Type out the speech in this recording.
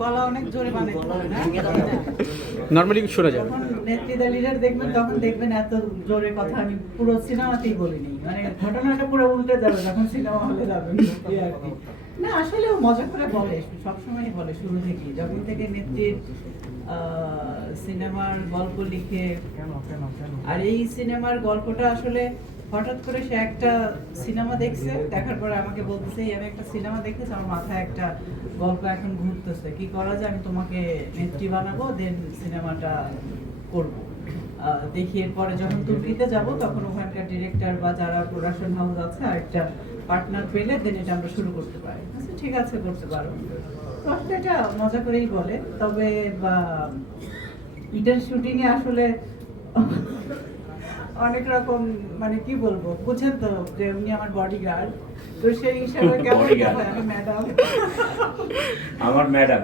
গলা অনেক জোরে বানাইতে হবে না? নর্মালি শোনা যায়। যখন নেত্রীদা লিডার দেখবেন তখন দেখবেন এত জোরে কথা আমি পুরো সিনেমাতেই বলিনি, মানে ঘটনাটা পুরো উল্টে যাবে যখন সিনেমা হলে যাবে এই আর কি। না আসলে ও মজা করে বলে, সবসময় বলে শুরু থেকেই, যখন থেকে নেত্রীর সিনেমার গল্প লিখে। আর এই সিনেমার গল্পটা আসলে হঠাৎ করে সে একটা সিনেমা দেখছে, দেখার পরে আমাকে বলতেছে আমি একটা সিনেমা দেখেছি, আমার মাথায় একটা গল্প এখন ঘুরতেছে, কি করা যায়, আমি তোমাকে নেত্রী বানাবো, দেন সিনেমাটা করব। দেখি এরপরে যখন তুর্কিতে যাব তখন ওখানকার ডিরেক্টর বা যারা প্রোডাকশন হাউস আছে আর একটা পার্টনার পেলে দেন এটা আমরা শুরু করতে পারি। আচ্ছা ঠিক আছে, করতে পারো। তো আসলে এটা মজা করেই বলে। তবে এটার শুটিং এ আসলে অনেক রকম, মানে কি বলবো, বুঝেন তো যে উনি আমার বডিগার্ড, তো সেই হিসাবে কেমন Bodyguard. আমি ম্যাডাম আমার ম্যাডাম